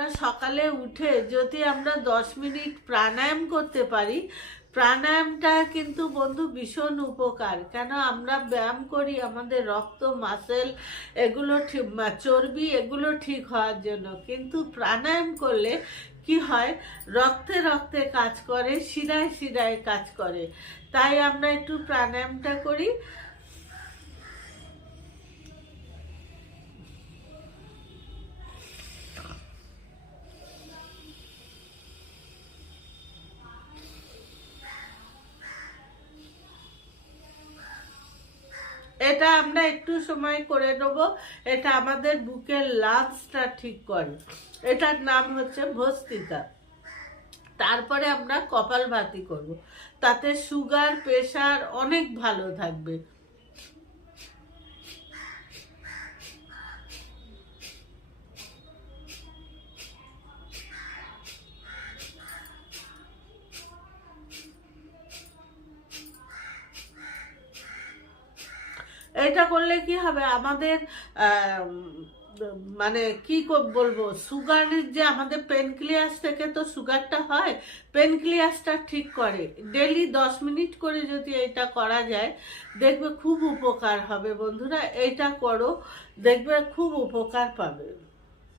আমরা সকালে উঠে যদি আমরা 10 মিনিট প্রাণায়াম করতে পারি, প্রাণায়ামটা কিন্তু বন্ধু ভীষণ উপকার। কেন আমরা ব্যায়াম করি আমাদের রক্ত, মাসেল, এগুলো ঠিক, চর্বি, এগুলো ঠিক হওয়ার জন্য। কিন্তু প্রাণায়াম করলে কি হয়, রক্তে রক্তে কাজ করে, শিরায় শিরায় কাজ করে। তাই আমরা একটু প্রাণায়ামটা করি। এটা আমরা একটু সময় করে নেব। এটা আমাদের বুকের লাংসটা ঠিক করে। এটার নাম হচ্ছে ভস্ত্রিকা। তারপরে আমরা কপালভাতি করব, তাতে সুগার, প্রেশার অনেক ভালো থাকবে। এটা করলে কি হবে, আমাদের মানে কি বলবো, সুগারের যে আমাদের পেনক্লিয়াস থেকে তো সুগারটা হয়, পেনক্লিয়াসটা ঠিক করে। ডেলি 10 মিনিট করে যদি এটা করা যায়, দেখবে খুব উপকার হবে বন্ধুরা। এইটা করো, দেখবে খুব উপকার পাবে।